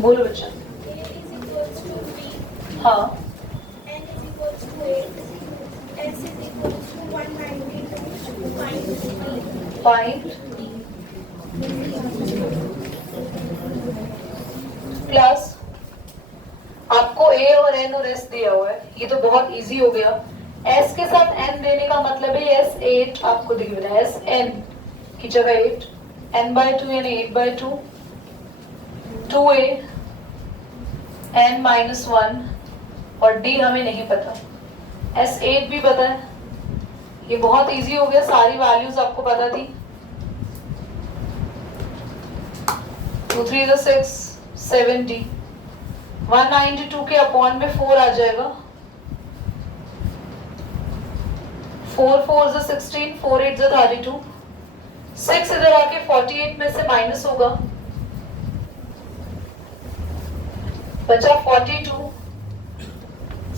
बोलो बच्चा। A is equals to B, हाँ, N is equals to 8, S is equals to 192, find D. Five plus आपको ए और N और एस दिया हुआ है, ये तो बहुत इजी हो गया। एस के साथ एन देने का मतलब है एस 8 आपको दिख रहा है, एस एन की जगह 8, एन बाय 2 यानी 8/2, 2a n माइनस 1 और d हमें नहीं पता, एस 8 भी पता है। ये बहुत इजी हो गया, सारी वैल्यूज आपको पता थी। 2 3 6 70, 192 के अपॉन में 4 आ जाएगा, 4 4 16, 4 8 32, 6 इधर आके 48 में से माइनस होगा, बचा 42,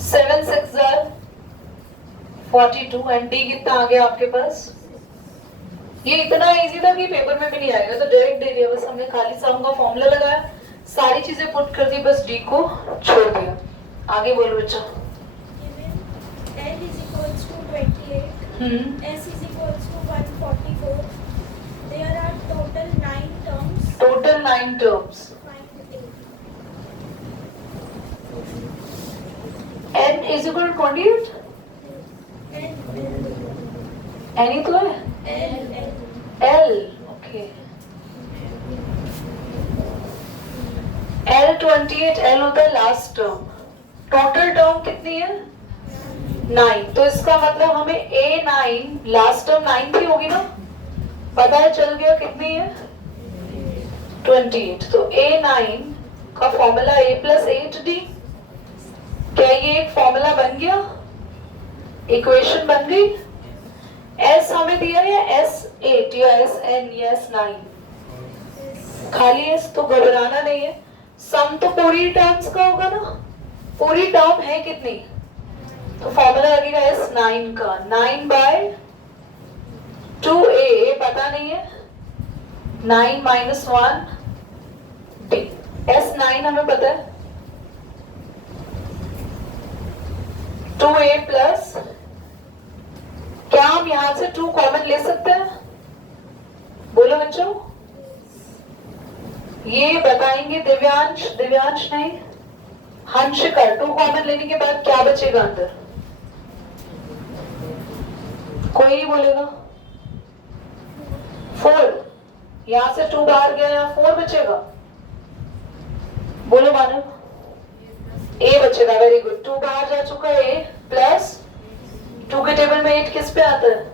7 6 42 एंड डी कितना आ गया आपके पास। ये इतना इजी था कि पेपर में भी नहीं आएगा, तो डायरेक्ट दे दिया, बस हमने खाली सम का फॉर्मूला लगाया, सारी चीजें पुट कर दी, बस डी को छोड़ दिया। आगे बोलो बच्चा। Given L is equals to 28, S is equals to 144, there are total 9 terms, total 9 terms, find A. n is equal to 28, n ही तो है, l ओके, l 28, l होता है लास्ट टर्म, टोटल टर्म कितनी है 9, तो इसका मतलब हमें a9 लास्ट टर्म 9 की होगी ना, पता है चल गया कितनी है 28, तो a9 का फॉर्मूला a प्लस 8d, क्या ये एक फॉर्मूला बन गया, इक्वेशन बन गई। s हमें दिया है s8 या sn या s9, खाली s तो घबराना नहीं है, सम तो पूरी टर्म्स का होगा ना, पूरी टर्म है कितनी, तो फॉर्मूला लगेगा s9 का 9/2a, पता नहीं है 9 माइनस 1 d, s9 हमें पता है 2a प्लस, क्या हम यहां से 2 कॉमन ले सकते हैं, बोलो बच्चों। ये बताएंगे दिव्यांश, दिव्यांश नहीं हंशिका, 2 कॉमन लेने के बाद क्या बचेगा अंदर, कोई नहीं बोलेगा, 4, यहां से 2 बाहर गया, यहाँ 4 बचेगा, बोलो मानव। a बचेगा, वेरी गुड, 2 बाहर जा चुका है, a प्लस 2 के टेबल में 8 किस पे आता है,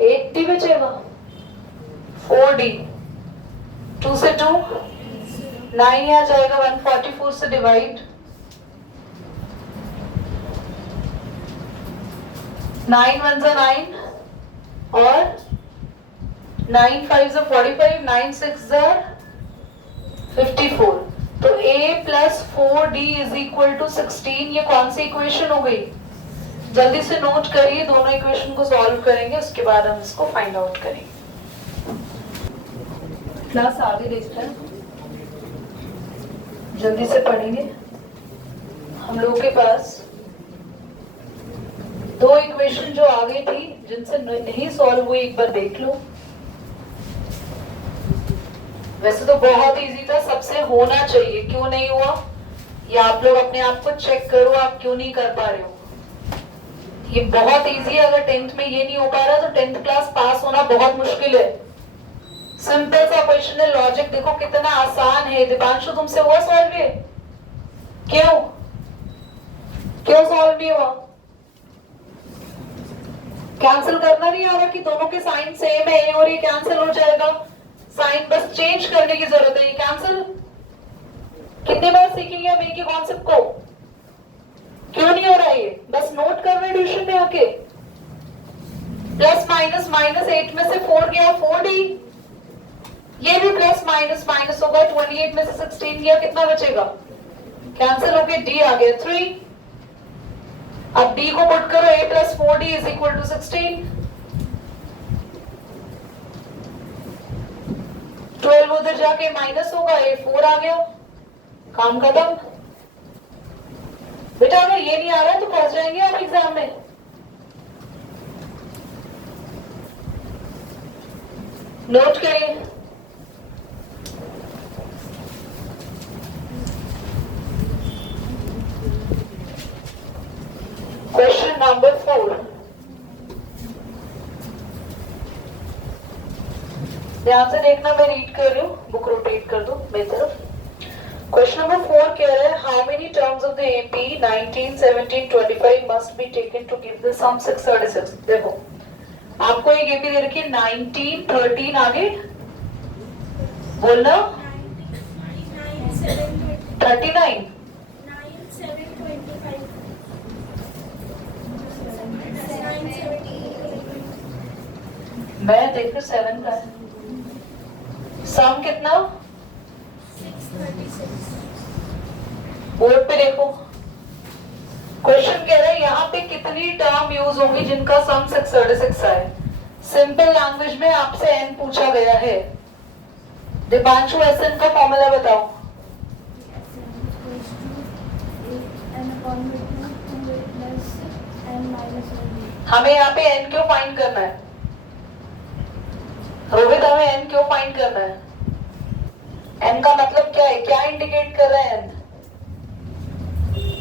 8d बचेगा, 4d, 2 से 2 9 आ जाएगा, 144 से डिवाइड, 9 1 9 और 9 5 45, 9 6 54, तो a plus 4d is equal to 16, ये कौन सी इक्वेशन हो गई, जल्दी से नोट करिए, दोनों इक्वेशन को सॉल्व करेंगे, उसके बाद हम इसको फाइंड आउट करेंगे। क्लास आगे देखते हैं, जल्दी से पढ़ेंगे। हम लोगों के पास 2 इक्वेशन जो आ गई थी, जिनसे नहीं सॉल्व हुई, एक बार देख लो। वैसे तो बहुत इजी था, सबसे होना चाहिए, क्यों नहीं हुआ, या आप लोग अपने आप को चेक करो, आप क्यों नहीं कर पा रहे हो। ये बहुत इजी है, अगर 10th में ये नहीं हो पा रहा तो 10th क्लास पास होना बहुत मुश्किल है। सिंपल सा क्वेश्चन है, लॉजिक देखो कितना आसान है। दीपांशु तुमसे हुआ सॉल्व ये, क्यों क्यों सॉल्व नहीं हुआ, कैंसिल करना नहीं आ रहा कि दोनों के साइन सेम है, ए और ये कैंसिल हो जाएगा, साइन बस चेंज करने की जरूरत है, ये कैंसिल। कितने बार सीखेंगे हम एक ही कॉन्सेप्ट को, क्यों नहीं हो रहा है ये, बस नोट कर रहे ट्यूशन में आके। प्लस माइनस माइनस 8 में से 4 गया 4d, ये भी प्लस माइनस माइनस होगा, 28 में से 16 गया, कितना बचेगा, कैंसिल होके d आ गया 3। अब d को पुट करो, a plus 4d is equal to 16, 12 उधर जाके माइनस होगा, a 4 आ गया, काम खत्म। बेटा अगर ये नहीं आ रहा है तो फंस जाएंगे आप एग्जाम में। नोट करिए। क्वेश्चन नंबर 4, ध्यान से देखना, मैं रीड कर रही हूँ, बुक रोटेट कर दो मेरी तरफ। क्वेश्चन नंबर 4 कह रहा है how many terms of the AP 19, 17, 25 must be taken to give the sum 636। देखो आपको एक एपी दे रखी है 19, 13, आगे बोलना 39, मैं देख 7 का है। सम कितना? बोर्ड पे देखो। क्वेश्चन कह रहा है यहाँ पे कितनी टर्म यूज होंगी जिनका सम 636 है। सिंपल लैंग्वेज में आपसे एन पूछा गया है। दीपांशु एसएन का फॉर्मूला बताओ। हमें यहाँ पे एन क्यों फाइंड करना है रोहित? हमें एन क्यों फाइंड करना है? एन का मतलब क्या है? क्या इंडिकेट कर रहा है एन?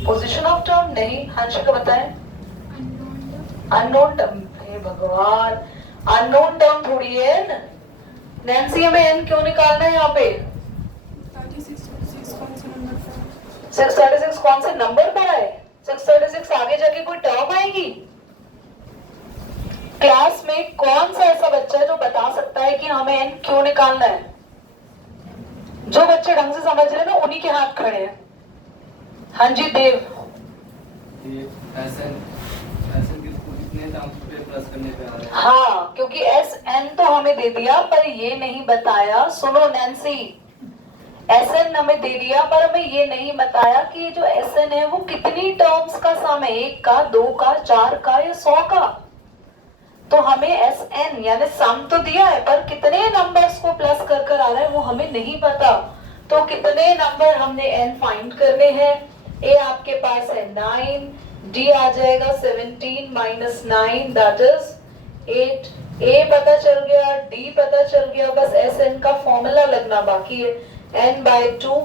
पोजीशन ऑफ टर्म नहीं। हंशिका बताएं। Unknown term. हे भगवान, अननोन टर्म थोड़ी है एन। नैन्सी हमें एन क्यों निकालना है यहाँ पे? 636 कौन से नंबर पर है? 636 आगे जाके कोई टर्म आएगी? क्लास में कौन सा ऐसा बच्चा है जो बता सकता है कि हमें एन क्यों निकालना है? जो बच्चे ढंग से समझ रहे हैं ना उन्हीं के हाथ खड़े हैं। हाँ जी देव। हाँ, क्योंकि एस एन तो हमें दे दिया पर ये नहीं बताया। सुनो नैन्सी, एस एन हमें दे दिया पर हमें ये नहीं बताया कि जो एस एन है वो कितनी टर्म्स का सम है, 1 का, 2 का, 4 का या 100 का। तो हमें एस एन यानी सम तो दिया है पर कितने नंबर्स को प्लस कर कर आ रहा है वो हमें नहीं पता। तो कितने नंबर हमने एन फाइंड करने हैं? ए आपके पास है 9, डी आ जाएगा 17 माइनस 9 दैट इज 8। ए पता चल गया, डी पता चल गया, बस एस एन का फॉर्मूला लगना बाकी है। n by 2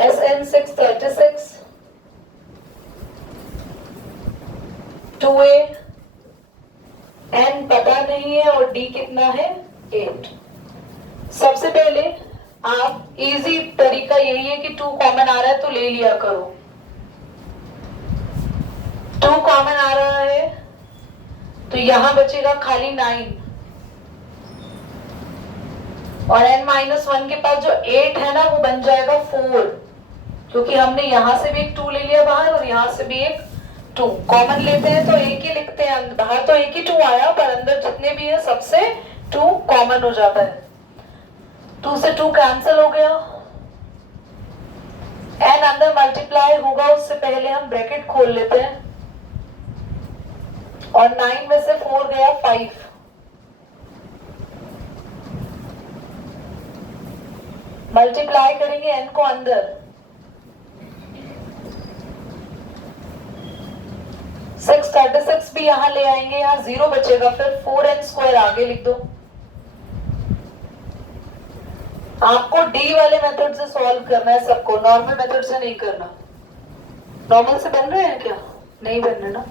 SN 636 2A n पता नहीं है और d कितना है 8। सबसे पहले आप इजी तरीका यही है कि 2 कॉमन आ रहा है तो ले लिया करो। 2 कॉमन आ रहा है तो यहां बचेगा खाली 9 और n-1 के पास जो 8 है ना वो बन जाएगा 4, क्योंकि हमने यहां से भी एक 2 ले लिया बाहर और यहां से भी एक 2 कॉमन लेते हैं तो एक ही लिखते हैं। बाहर तो एक ही 2 आया पर अंदर जितने भी है सबसे 2 कॉमन हो जाता है। 2 से 2 कैंसिल हो गया। n अंदर मल्टीप्लाई होगा उससे पहले हम ब्रैकेट खोल लेते हैं और 9 में से 4 गया 5। मल्टीप्लाई करेंगे n को अंदर, 636 भी यहां ले आएंगे, यहां 0 बचेगा, फिर 4n² आगे लिख दो। आपको डी वाले मेथड से सॉल्व करना है सबको, नॉर्मल मेथड से नहीं करना। नॉर्मल से बन रहे हैं क्या? नहीं बन रहे ना,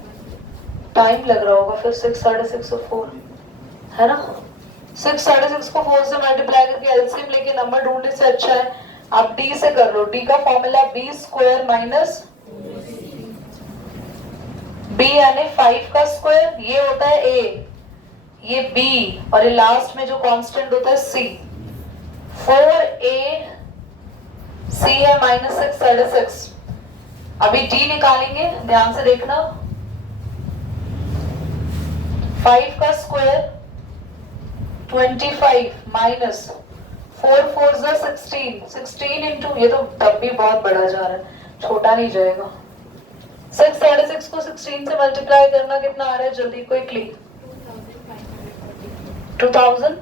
टाइम लग रहा होगा। फिर 6, 6.5 और 4 है ना। 6, 6.5 को 4 से मल्टीप्लाई करके एलसीएम लेके नंबर ढूंढने से अच्छा है आप डी से कर लो। डी का फॉर्मूला b² माइनस b यानी 5 का स्क्वायर, ये होता है a, ये b और ये लास्ट में जो कांस्टेंट होता है c। 4a c है माइनस 6, 6.5। अभी d निकालेंगे, ध्यान से देखना। 5 का स्क्वायर 25 माइनस 4 4 16, 16 इंटू, ये तो तब भी बहुत बड़ा जा रहा है, छोटा नहीं जाएगा। 6, 6.5 को 16 से मल्टीप्लाई करना कितना आ रहा है जल्दी क्विकली? 2540।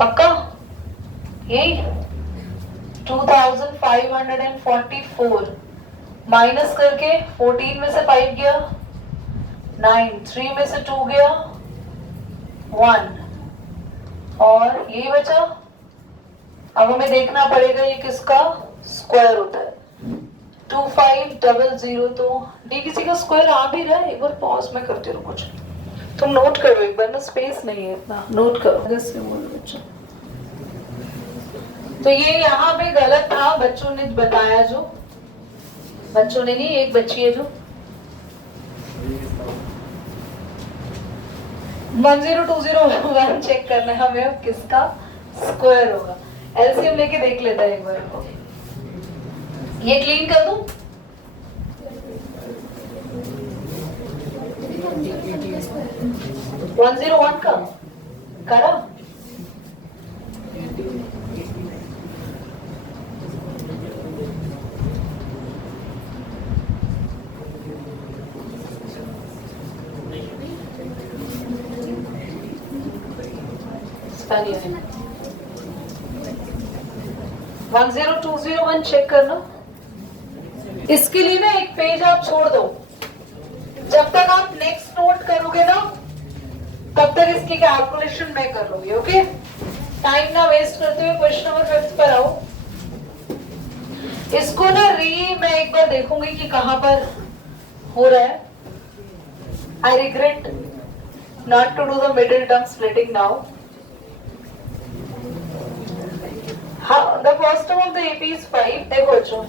पक्का? यही 2544 माइनस करके 14 में से 5 गया 9, 3 में से 2 गया 1 और ये बचा। अब हमें देखना पड़ेगा ये किसका स्क्वायर होता है। 2500 तो डी किसी का स्क्वायर आ भी रहा है। एक बार पॉज में करती रहूं, कुछ तुम नोट करो एक बार ना, स्पेस नहीं है इतना, नोट करो। तो ये यहाँ पे गलत था, बच्चों ने बताया, जो बच्चों ने नहीं, एक बच्ची है जो 10201 चेक करना है हमें किसका स्क्वायर होगा। एलसीएम लेके देख लेता है एक बार। ये क्लीन कर दूं? वन 101 का करा? स्पेलिंग 10201 चेक करना। इसके लिए ना एक पेज आप छोड़ दो, जब तक आप नेक्स्ट नोट करोगे ना तब तक इसकी कैलकुलेशन मैं कर लूंगी। ओके, टाइम ना वेस्ट करते हुए क्वेश्चन नंबर 5 पर आओ। इसको ना मैं एक बार देखूंगी कि कहां पर हो रहा है। I regret not to do the middle term splitting now. The first term of the AP is 5. देखो बच्चों,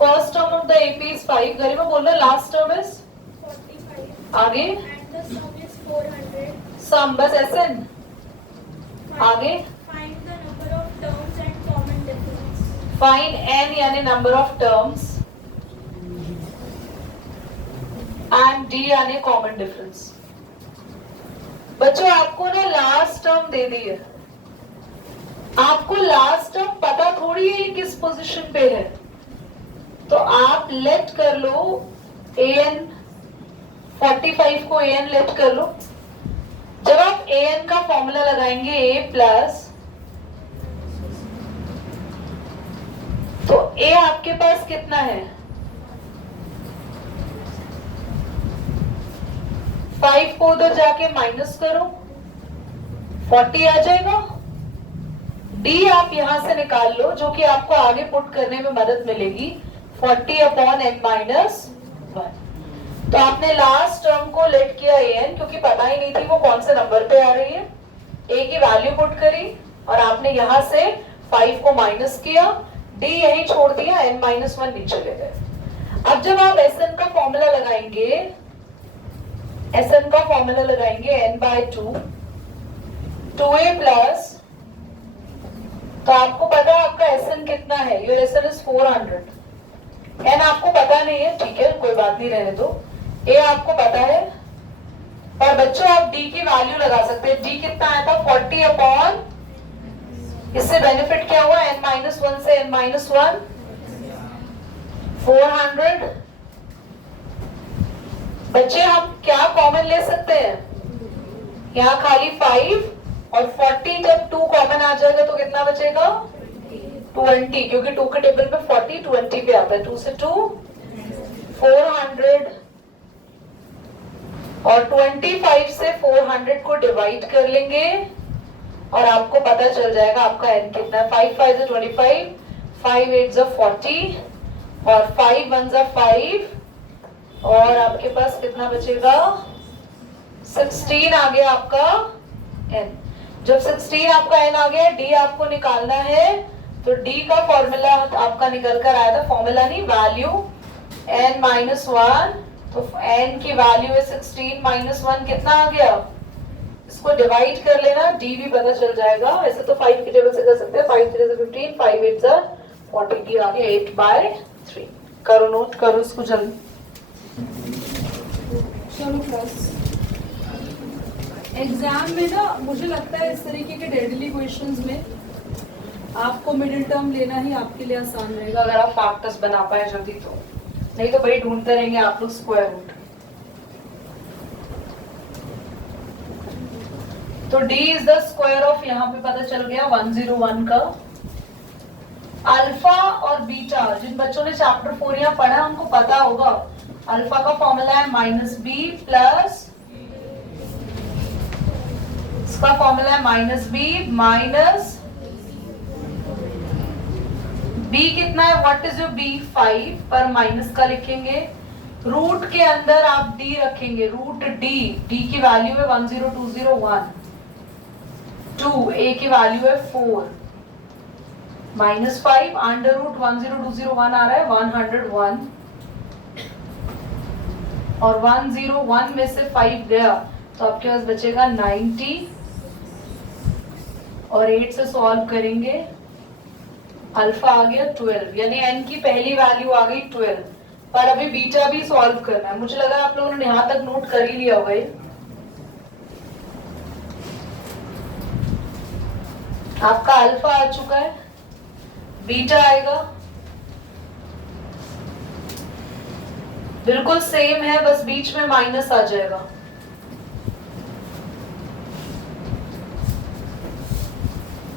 first term of the AP is 5. गरिमा बोलना, last term is 45 आगे, and the sum is 400. sum बस SN आगे, Find the number of terms and common difference. find N यानी number of terms and D यानी common difference। बच्चों आपको ना last term दे दी है, आपको लास्ट टर्म पता थोड़ी है किस पोजीशन पे है, तो आप लेट कर लो an 45 को an लेट कर लो। जब आप an का फॉर्मूला लगाएंगे a प्लस, तो a आपके पास कितना है 5 को उधर जाके माइनस करो 40 आ जाएगा। D आप यहां से निकाल लो, जो कि आपको आगे पुट करने में मदद मिलेगी 40/n-1। तो आपने लास्ट टर्म को लेट किया an, क्योंकि पता ही नहीं थी वो कौन से नंबर पे आ रही है। a की वैल्यू पुट करी और आपने यहां से 5 को माइनस किया, d यही छोड़ दिया, n-1 नीचे ले गए। अब जब आप Sn का फॉर्मूला लगाएंगे, Sn का फॉर्मूला लगाएंगे n/2 2a प्लस, तो आपको पता है आपका Sn कितना है, योर Sn इज 400। n आपको पता नहीं है, ठीक है कोई बात नहीं, रहने दो। a आपको पता है, और बच्चों आप d की वैल्यू लगा सकते हैं। d कितना आया था 40/, इससे बेनिफिट क्या हुआ, n-1 से n-1 400। बच्चे हम क्या कॉमन ले सकते हैं, यहाँ खाली 5 और 40, जब 2 कॉमन आ जाएगा तो कितना बचेगा 20, क्योंकि 2 के टेबल पे 40 20 पे आता है। 2 से 2 400 और 25 से 400 को डिवाइड कर लेंगे और आपको पता चल जाएगा आपका n कितना है। 5 5 25, 5 8 40 और 5 1 5, और आपके पास कितना बचेगा 16 आ गया आपका n। जब 16 आपका n आ गया, d आपको निकालना है, तो d का फॉर्मूला आपका निकल कर आया था, फॉर्मूला नहीं वैल्यू n-1, तो n की वैल्यू है 16 -1 कितना आ गया, इसको डिवाइड कर लेना, d भी पता चल जाएगा। ऐसे तो 5 की टेबल से कर सकते हैं, 5 3 15, 5 8 40, d आ गया 8/3। करो नोट करो इसको जल्दी। चलो क्लास एग्जाम में ना मुझे लगता है इस तरीके के डेडली क्वेश्चंस में आपको मिडिल टर्म लेना ही आपके लिए आसान रहेगा, अगर आप फैक्टर्स बना पाए जल्दी तो, नहीं तो भाई ढूंढते रहेंगे आप लोग स्क्वायर रूट। तो d is the square of, यहाँ पे पता चल गया 101 का। अल्फा और बीटा, जिन बच्चों ने चैप्टर 4 यहाँ पढ़ा उनको पता होगा, अल्फा का फॉर्मूला है -b प्लस, इसका फॉर्मूला है -b माइनस b कितना है, व्हाट इज योर b 5 पर माइनस का लिखेंगे, रूट के अंदर आप d रखेंगे, रूट d, d की वैल्यू है 10201, 2 a की वैल्यू है 4, -5 अंडर रूट 10201 आ रहा है 101, और 101 में से 5 गया तो आपके पास बचेगा 90, और 8 से सॉल्व करेंगे, अल्फा आ गया 12, यानी n की पहली वैल्यू आ गई 12, पर अभी बीटा भी सॉल्व करना है। मुझे लगा आप लोगों ने यहाँ तक नोट कर ही लिया होगा। आपका अल्फा आ चुका है, बीटा आएगा, बिल्कुल सेम है, बस बीच में माइनस आ जाएगा।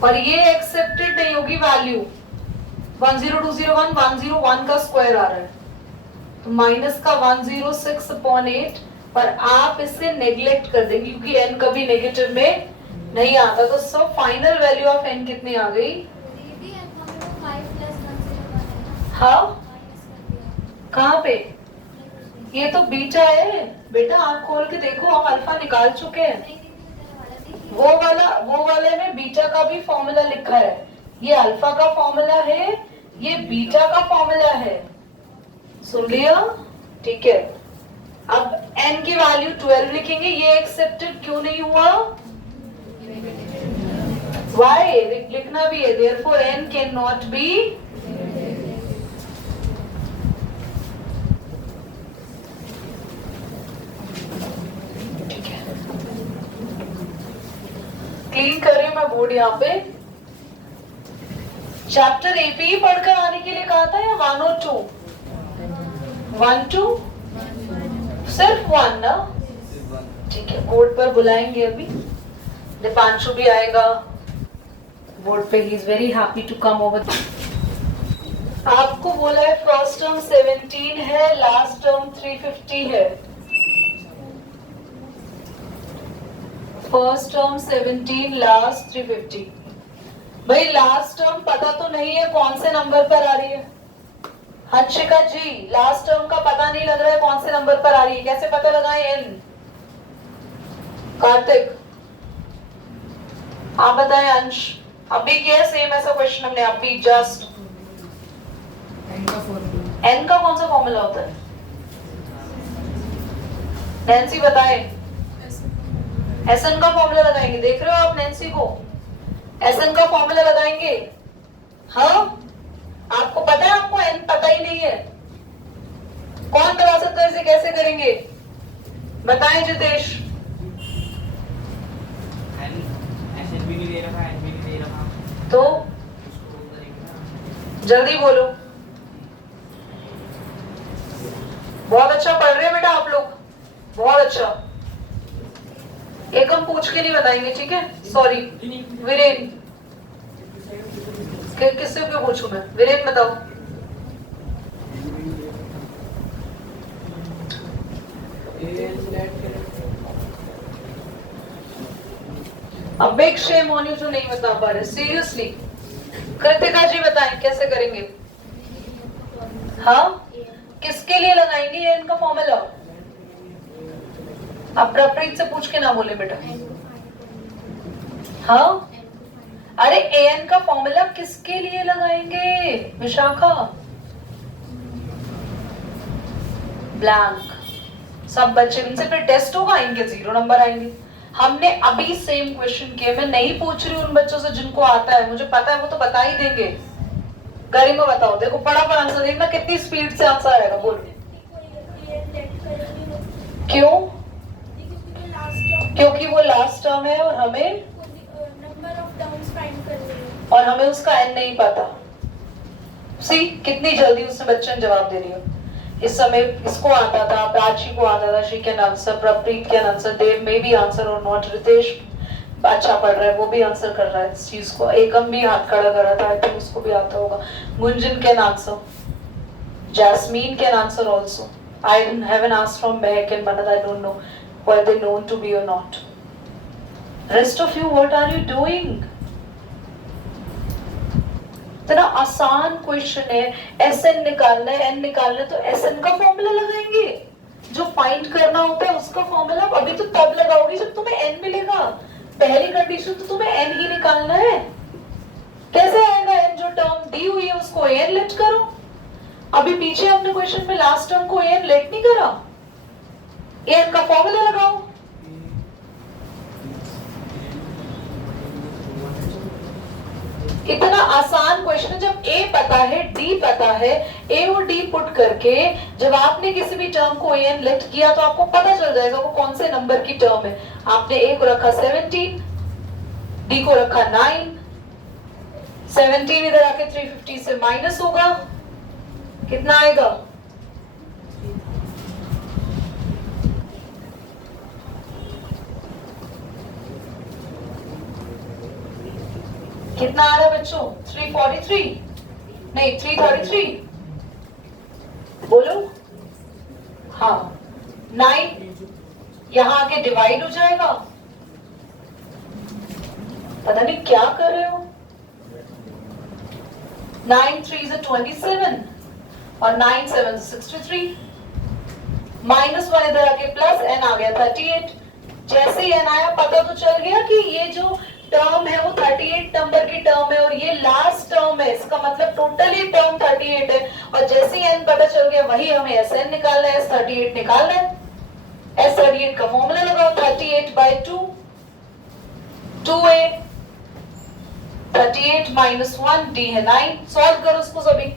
पर ये एक्सेप्टेड नहीं होगी वैल्यू, 10201 101 का स्क्वायर आ रहा है, तो माइनस का 106/8, पर आप इसे नेग्लेक्ट कर देंगे क्योंकि n कभी नेगेटिव में नहीं आता। तो सब फाइनल वैल्यू ऑफ n कितनी आ गई? हाँ, कहाँ पे? ये तो बीटा है बेटा, आँख खोल के देखो, हम अल्फा निकाल चुके हैं। वो वाले में बीटा का भी फॉर्मूला लिखा है, ये अल्फा का फॉर्मूला है, ये बीटा का फॉर्मूला है, सुन लिया? ठीक है, अब n की वैल्यू 12 लिखेंगे, ये एक्सेप्टेड क्यों नहीं हुआ? Why? लिखना भी है, therefore n cannot be clean कर रही हूं मैं बोर्ड यहाँ पे। चैप्टर एपी ही पढ़कर आने के लिए कहा था या 1 और 2? 1 2 सिर्फ 1 ना? ठीक है, बोर्ड पर बुलाएंगे अभी, दीपांशु भी आएगा बोर्ड पे, he is very happy to come over. आपको बोला है फर्स्ट टर्म 17 है, लास्ट टर्म 350 है। First term 17, last 350। भाई लास्ट टर्म पता तो नहीं है कौन से नंबर पर आ रही है? हंसिका जी, लास्ट टर्म का पता नहीं लग रहा है कौन से नंबर पर आ रही है, कैसे पता लगाएं n? कार्तिक आप बताएं, अंश अभी किया सेम ऐसा क्वेश्चन हमने अभी जस्ट। n का कौन सा फॉर्मूला होता है? नैन्सी बताएं। एसएन का फॉर्मूला लगाएंगे, देख रहे हो आप नैन्सी को? एसएन का फॉर्मूला लगाएंगे। हाँ, आपको पता है, आपको एन पता ही नहीं है, कौन बता सकता है इसे कैसे करेंगे? बताएं जितेश। तो जल्दी बोलो, बहुत अच्छा पढ़ रहे हैं बेटा आप लोग, बहुत अच्छा। एक हम पूछ के नहीं बताएंगे, ठीक है? सॉरी वीरेन, किससे क्यों पूछूं मैं? वीरेन बताओ। अब बिग शेम ऑन यू जो नहीं बता पा रहे, सीरियसली। कृतिका जी बताएं कैसे करेंगे? हाँ, किसके लिए लगाएंगे ये इनका फॉर्मूला? आप प्रप्रीत से पूछ के ना बोले बेटा। हाँ, अरे an का फॉर्मूला किसके लिए लगाएंगे विशाखा? ब्लैंक। सब बच्चे, इनसे फिर टेस्ट होगा, इनके 0 नंबर आएंगे। हमने अभी सेम क्वेश्चन किए, मैं नहीं पूछ रही उन बच्चों से जिनको आता है, मुझे पता है वो तो बता ही देंगे। गरिमा बताओ, देखो फटाफट आंसर देखना कितनी स्पीड से आंसर आएगा, बोलो। क्यों? क्योंकि वो लास्ट टर्म है और हमें नंबर ऑफ टर्म्स फाइंड करनी है और हमें उसका n नहीं पता। सी कितनी जल्दी उसने बच्चे ने जवाब दे दिया। इस समय इसको आता था, प्राची को आता था, शी कैन आंसर, प्रप्रीत can answer, Dev may be answer और नॉट, रितेश अच्छा पढ़ रहा है, वो भी आंसर कर रहा है इस चीज को। एकम भी हाथ खड़ा कर रहा था, आई थिंक उसको भी आता होगा। Gunjan can answer, jasmine can answer also. I haven't asked from Mehak and Manad, I don't know whether they're known to be or not. Rest of you, what are you doing? इतना आसान question है, SN निकालना है, N निकालना है, तो SN का formula लगाएंगे। जो फाइंड करना होता है उसका फॉर्मूला अभी तो तब लगाओगे जब तुम्हें N मिलेगा। पहली कंडीशन तो तुम्हें N ही निकालना है। कैसे आएगा N? जो टर्म दी हुई है उसको N लेट करो। अभी पीछे हमने क्वेश्चन में लास्ट टर्म को N लेट नहीं करा, N का फॉर्मूला लगाओ। इतना आसान क्वेश्चन, जब A पता है, D पता है, A और D पुट करके जब आपने किसी भी टर्म को N लेट किया तो आपको पता चल जाएगा वो कौन से नंबर की टर्म है। आपने A को रखा 17, D को रखा 9, 17 इधर आके 350 से माइनस होगा, कितना आएगा? कितना आ रहा है बच्चों? 343 नहीं 333, बोलो। हाँ, 9 यहां आके डिवाइड हो जाएगा। पता नहीं क्या कर रहे हो। 9 3 27 और 9 7 63, -1 इधर आके प्लस n आ गया 38। जैसे ही n आया पता तो चल गया कि ये जो टर्म है वो 38 नंबर की टर्म है और ये लास्ट टर्म है, इसका मतलब टोटली टर्म 38 है। और जैसे ही n पता चल गया वही हमें SN निकालना है, S38 निकालना है। S38 का फॉर्मूला लगाओ, 38/2, 2a, 38 -1, D है 9। सॉल्व करो उसको सभी।